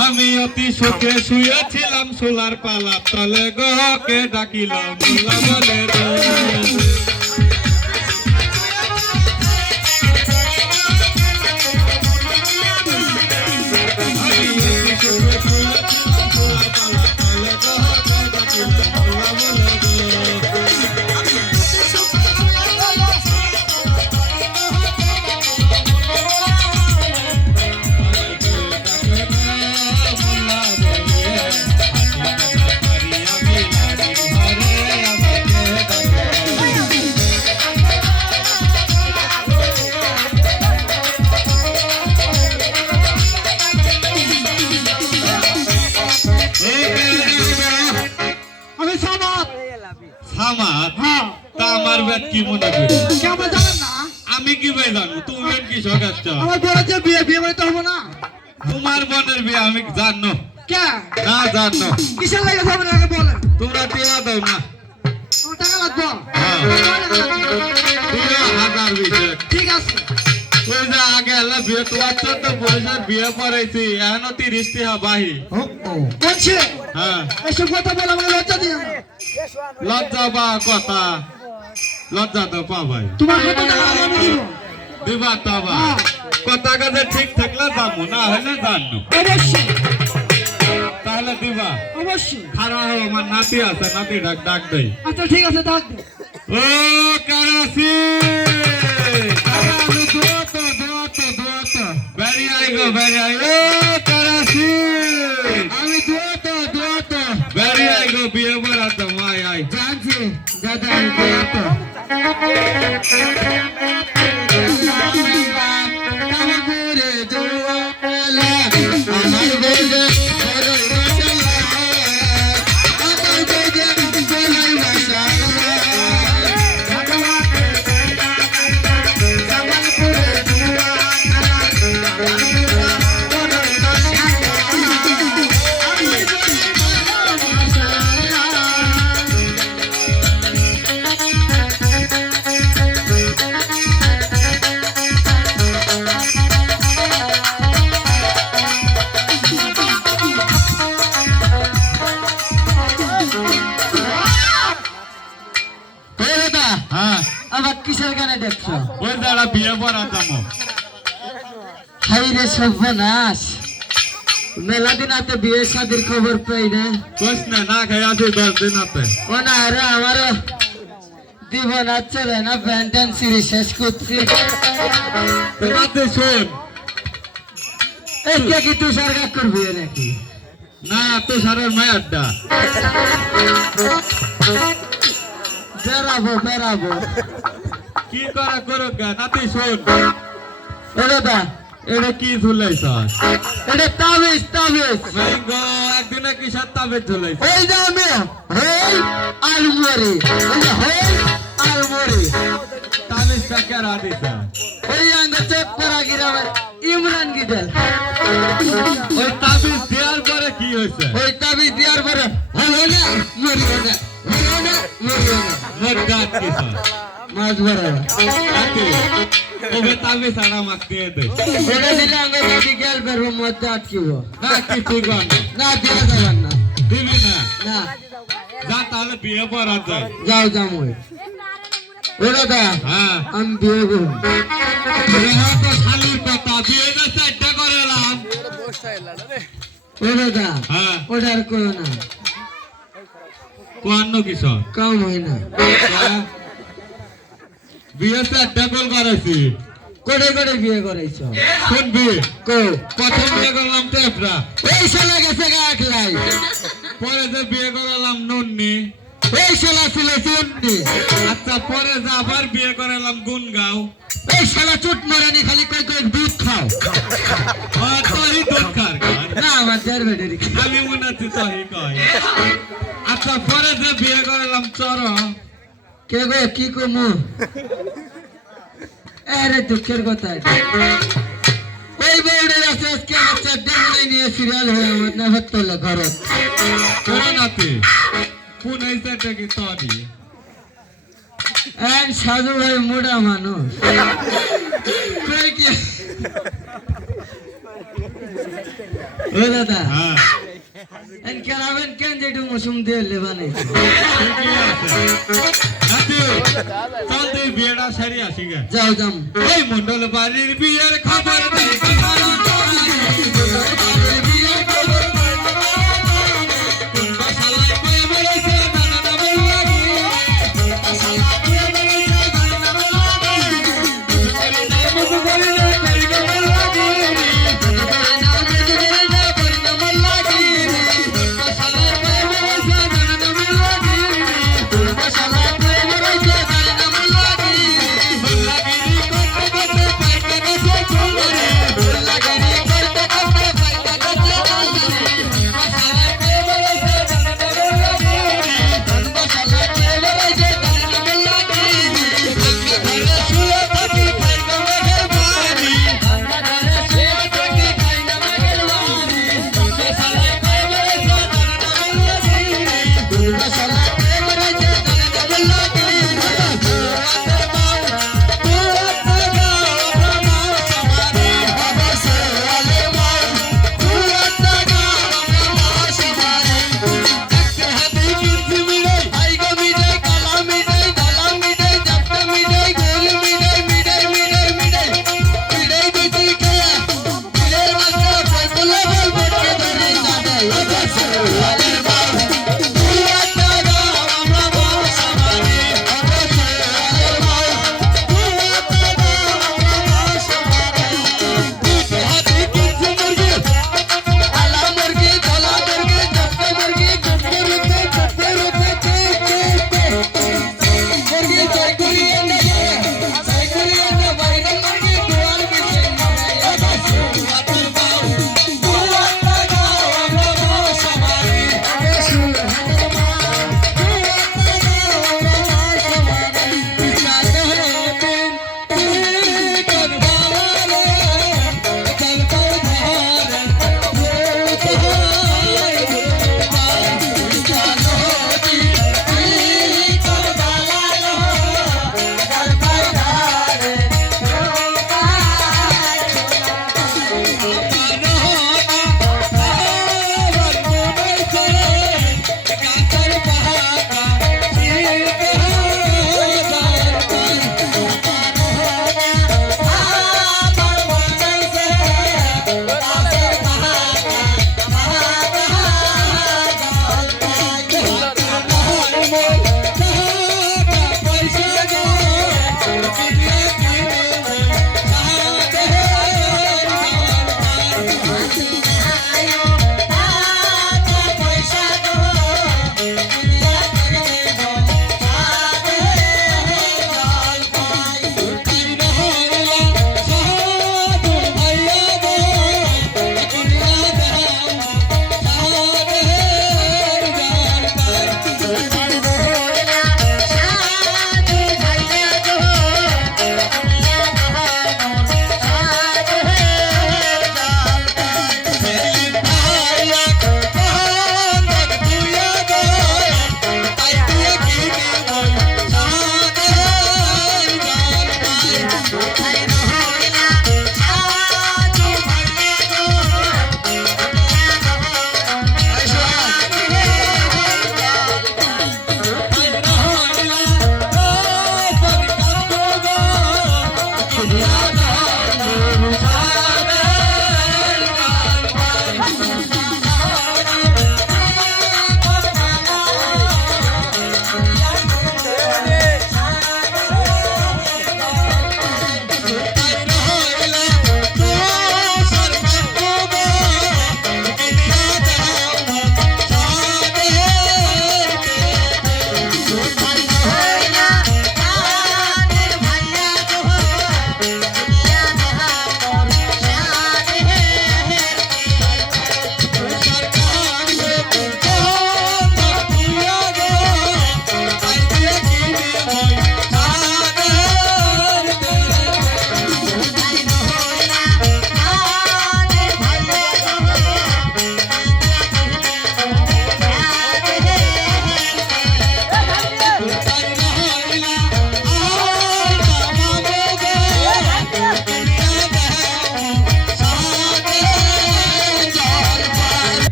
আমি অতি সুখে শুয়েছিলাম সোলার পালা তলে গো কে ডাকিল মোল্লা বলে গো আমার বেদ কি মনে করি কেমন জানেন না আমি কি ভাই জানো তুমি বেদ কি শোকাচ্ছ আমার বড় যে বিয়ে বিয়ে বাড়িতে হবো না তোমার বোনের বিয়ে আমি জানো কে না জানো কিসের লাগে যাবেন আগে বলেন তোমরা টিয়া দাও না আমার টাকা লাগবে ঠিক আছে ওই যে আগে এলা বিয়ে তোমার 14 বছর বিয়ে পড়াইছি এখনো 30 টিহা বাহি বলছে হ্যাঁ এসব কথা বলে আমাকে লজ্জা দিও না লজ্জা বা কথা লজ্জা তো পা ভাই তোমার কত টাকা লাগে আমি দিব দিবা তো বা কথা কাজে ঠিক থাকলে যাবো না হলে জানো অবশ্যই তাহলে দিবা অবশ্যই খারাপ আমার নাতি আছে নাতি ডাক ডাক দেই আচ্ছা ঠিক আছে ডাক দে ও কারাসি কারাসি দোতো বেরি আইগো ও কারাসি আমি দোতো বেরি আইগো বিয়ে বরাত মাই আই জানছি দাদা আমি দোতো আবার কিসের গানে দেখছো ওই দাঁড়া বিয়ে বরাত আমো হাই রে সর্বনাশ মেলা দিন আতে বিয়ে শাদির খবর পাই না কোস না খাই আছে 10 দিন আতে ও না আরে আমারও দিব না চলে না ব্যান্ডন সিরিজ শেষ করছি তোমাতে শোন এটা কি তুই সরকার করবি নাকি না তো সারের মায় আড্ডা বেরাবো কি করা করো গা নাতি শোন দাদা এটা কি ঝুলাইছ এটা তাবিজ ম্যাঙ্গো একদিনে কি সাত তাবিজ ঝুলাইছ এই যে আমি হেই আলমরি তাবিজটা কেরা দিছ ওই আঙ্গ চেক করা গ্রামের ইমরান গিদেল ওই তাবিজ দেওয়ার পরে কি হয়েছে ওই তাবিজ দেওয়ার পরে হলো না মরিও না মোট গাছ কিস মাছ ভরা নাতি ওবে তাবিজ আড়া মাক দিয়ে দে ওটা দিলে আঙ্গ দাদি গেল বেরবো মধ্যে আটকিব না কিছু গন না দেওয়া যাবেন না দিবি না না যা তাহলে বিয়ে পড়া যায় যাও জামুই ও দাদা হ্যাঁ আমি বিয়ে করব বিয়ে তো শালির কথা বিয়ে না চারটা করেলাম ও দাদা হ্যাঁ ওটার করো না কোয়ান্ন কিস কম হয় না বিয়ে চারটা কল করেছি করে বিয়ে করাইছ শুনবি কো প্রথম বিয়ে করলাম টেপরা এই শালা গেছে গা একলাই পরে যে বিয়ে করলাম নুননি এই শালা ছিল চুন্নি আচ্ছা পরে যে আবার বিয়ে করালাম গুনগাঁও এই শালা চুট মারানি খালি কই দুধ খাও তোরই দুধ খার না আমার দেড় বেডেরি আমি মনে হচ্ছে তোরই কয় আচ্ছা পরে যে বিয়ে করলাম চর কে গো কি কমু আরে দুঃখের কথা ওই বউড়ে আছে আজকে আমার চারটে মনে নিয়ে সিরিয়াল হয়ে আমার না হতলে ঘরত তোরা নাতে কোন হইছে কি তোরই এন সাধু ভাই মোড়া মানুষ কই কি ও দাদা হ্যাঁ এন কেরাবেন কেন যেটু মৌসুম দিয়ে লেবানে ঠিকই আছে নাতি চল তুই বিয়েটা সারি আসি গে যাও যাম এই মন্ডল বাড়ির বিয়ের খবর নেই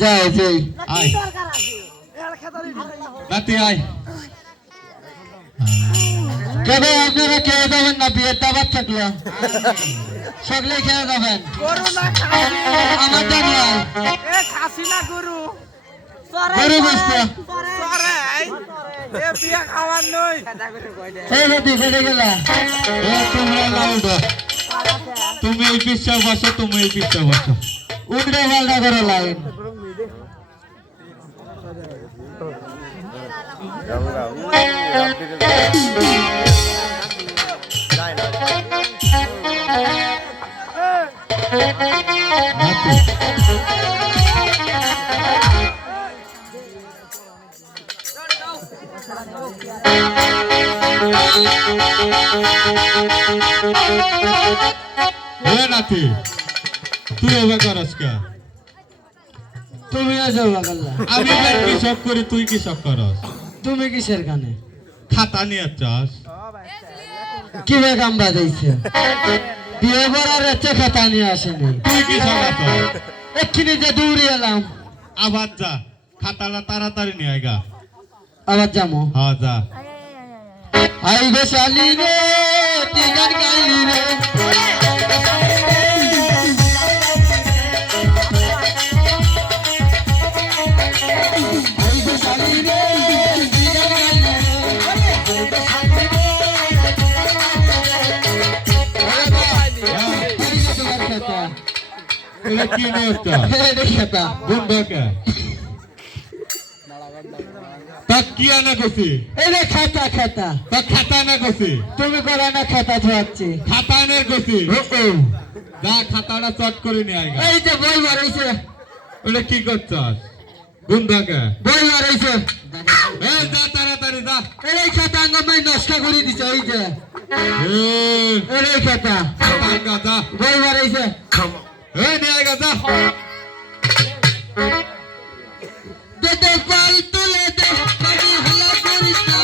যাই যাই আয় নাতি আয় তবে আপনারা খেয়ে যাবেন না বিয়ের দাবার থাকলো সকলে খেয়ে যাবেন আমার জানি গরু বসতো এই নদী ফেটে গেল তোমরা না উঠো তুমি এই পিচ্ছা বসো তুমি এই পিচ্ছা বসো উঠে পাল্টা করে লাইন নাতি তুই এবার করস কে তুমি আছো বাগাল্লা আমি কৃষক করি তুই কৃষক করস তুমি কিসের কানে খাতা নিয়ে চাস কি বেগাম বাজাইছে বিয়ে করার হচ্ছে খাতা নিয়ে আসেনি তুই কৃষক আছো এক্ষুনি যে দৌড়ে এলাম আবার যা খাতাটা তাড়াতাড়ি নিয়ে আয় গা আবার যাবো হ্যাঁ যা আই গো শালি রে টিকার গালি রে আই গো শালি রে টিকার গালি রে এটা কি নিয়ে চাস খাতা গুন্ডাকে তা কি আনা করছি এই খাতা খাতা তা খাতা না করছি তুমি করে না খাতা ধোয়াচ্ছি খাতা আনার করছি যা খাতাটা চট করে নিয়ে আয় গা এই যে বই বাড়াইছে ওটা কি করছস গুন্ডাকে বই বাড়াইছে এ যা তাড়াতাড়ি যা এই খাতা আঙ্গামাই নষ্ট করে দিছে এই যে এই খাতা খাতা যা বই বাড়াইছে নিয়ে আয় গা যা দে পাল তুলে দে পানি হলা করিস না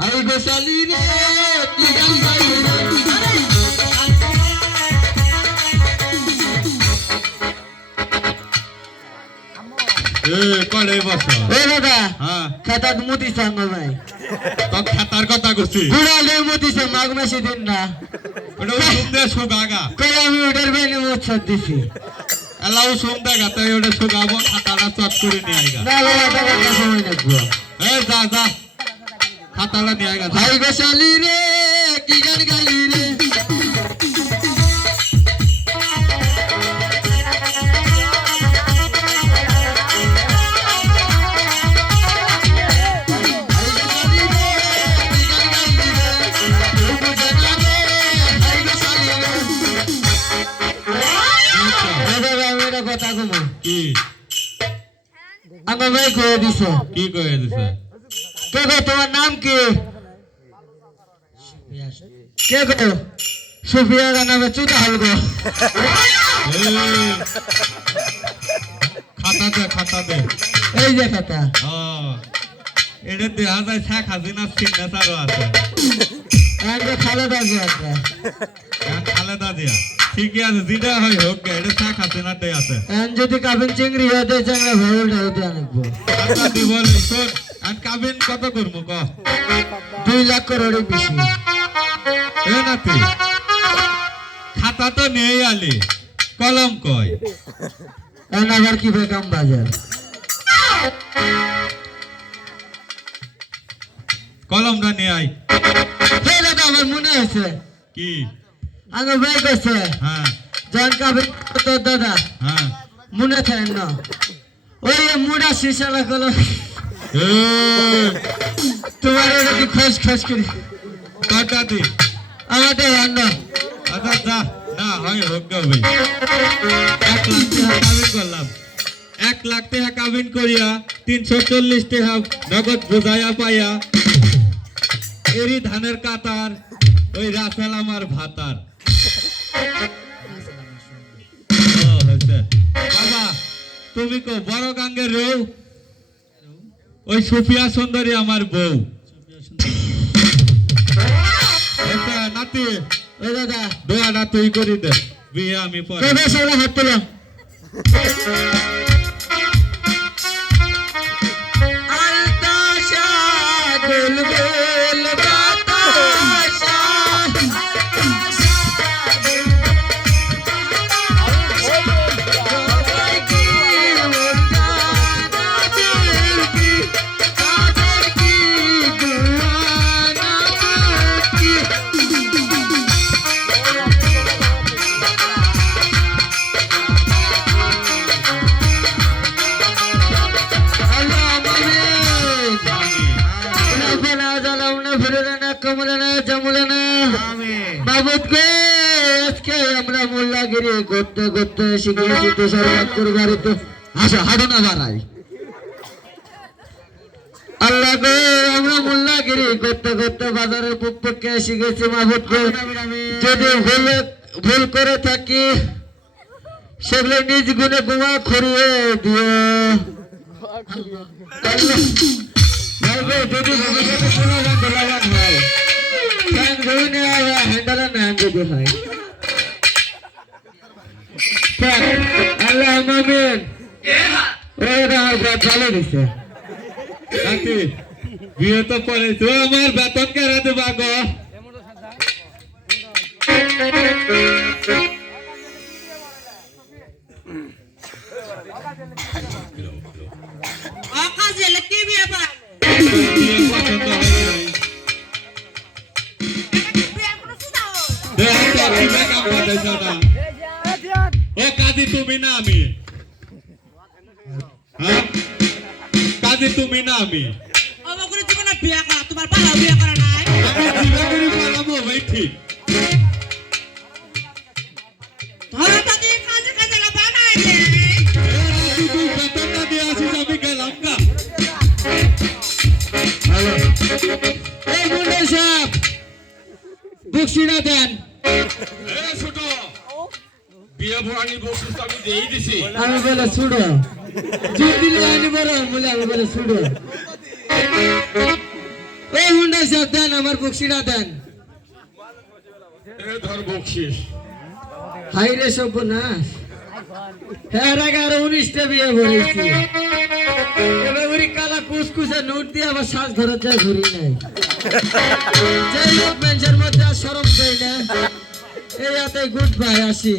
আই গো শালি রে টিকাল গালি করে বসো এই দাদা হ্যাঁ খাতা মুতি সঙ্গ ভাই তো খাতার কথা করছি গুড়ালে মুতি সে মাঘ মাসে দিন না ওটা সুন্দর সুগাগা কই আমি ওটার বাইরে মোচ্ছর দিছি এলাও সুন্দর গাতে ওটা সুগাবো খাতাটা চট করে নিয়ে আয় গা না বাবা তোমার সময় লাগবো যা যা খাতাটা নিয়ে আয় গা ভাই গো শালি রে কি গান গালি রে কথা কমো কি আমার ভাই কয়ে দিছে কি কয়ে দিছে কে গো তোমার নাম কি কে গো সুফিয়া নামে চুদা হলগো খাতা দে এই যে খাতা এটা দেখা যায় শেখ হাসিনার সিগনেচারও আছে আগে খালেদা জি আছে খালেদা জিয়া ঠিকই আছে যেটা হয় হোক গে, এটা শেখ হাসিনারটাই আছে যদি কাবিন চিংড়ি হতে চাংড়া ভরুলটা হতে আনবো আচ্ছা দিব শোন আর কাবিন কত করবো ক 2 লাখ করোড়ের বেশি এ নাতি খাতা তো নেই আলি কলম কয় এখন আবার কি বেকাম বাজার কলমটা নিয়ে আয় হে দাদা আমার মনে আছে কি আগে ভাই গেছে হ্যাঁ জন কাবিন তোর দাদা হ্যাঁ মনে থাকে না ওই মুড়া শিশালা কলম তোমার ওটা কি খোঁজ খোঁজ করি কটা দি আমাদের রান্না আচ্ছা যা না হয় হোক গে ভাই 1 লাখ টাকা কাবিন করলাম 1 লাখ টাকা কাবিন করিয়া 340 টাকা নগদ বুঝাইয়া পাইয়া এরি ধানের কাতার ওই রাসেল আমার ভাতার ও হয়েছে তুমি কো বড় গাঙ্গের রৌ ওই সুফিয়া সুন্দরী আমার বউ আচ্ছা নাতি ওই দাদা দোয়াটা তুই করি দে বিয়ে আমি পরে তবে সবাই হাত তোলো আলতাশা গুলগুল বাতাসা আমরা মোল্লাগিরি করতে করতে শিখেছি তো সরকার বাড়িতে আসা হাডনা বাড়াই আল্লাহ গো আমরা মোল্লাগিরি করতে করতে বাজারের পক্ষে শিখেছি মাহবুদ গো যদি ভুল করে থাকি সেগুলো নিজ গুণে গোয়া খড়িয়ে দিও ভাই গো যদি ভবিষ্যতে কোনো বন্ধ লাগান হয় হ্যান্ডেল নাম যদি হয় আল্লাহ মামিন ওরা ভালো দিছে নাতি বিয়ে তো পড়েছে আমার বেতন কেড়ে দেবা গো বিয়ে পছন্দ হয় নাই। ও কাজী তুমি না আমি হ্যাঁ কাজী তুমি না আমি তোমার বাবা বিয়ে করে নাই বিয়ে করে পালাবো ভাই ঠিক ধরো তাকে কাজে কাজে না বানায় দে তুই বেতন না দিয়ে আসিস আমি গেলাম গা এই মুন্ডা সাহেব বক্সিনা দেন ছোট বিয়ে ভরানি বকশিস আমি দিয়ে দিছি আমি বলে ছুড়ো জোর দিলে আনি বড় বলে আমি বলে ছুড়ো এই মুন্ডা সাহেব দেন আমার বক্সিনা দেন এ ধর বকশিস হাই রে সর্বনাশ হ্যাঁ 19টা বিয়ে ভরেছি এবার ওই কালা কুসকুসে নোট দিয়ে আবার শ্বাস ধরার যায় ঘুরি নাই যাই হোক মানুষের মধ্যে আর সরম দেয় না এই হাতে গুড বাই আসি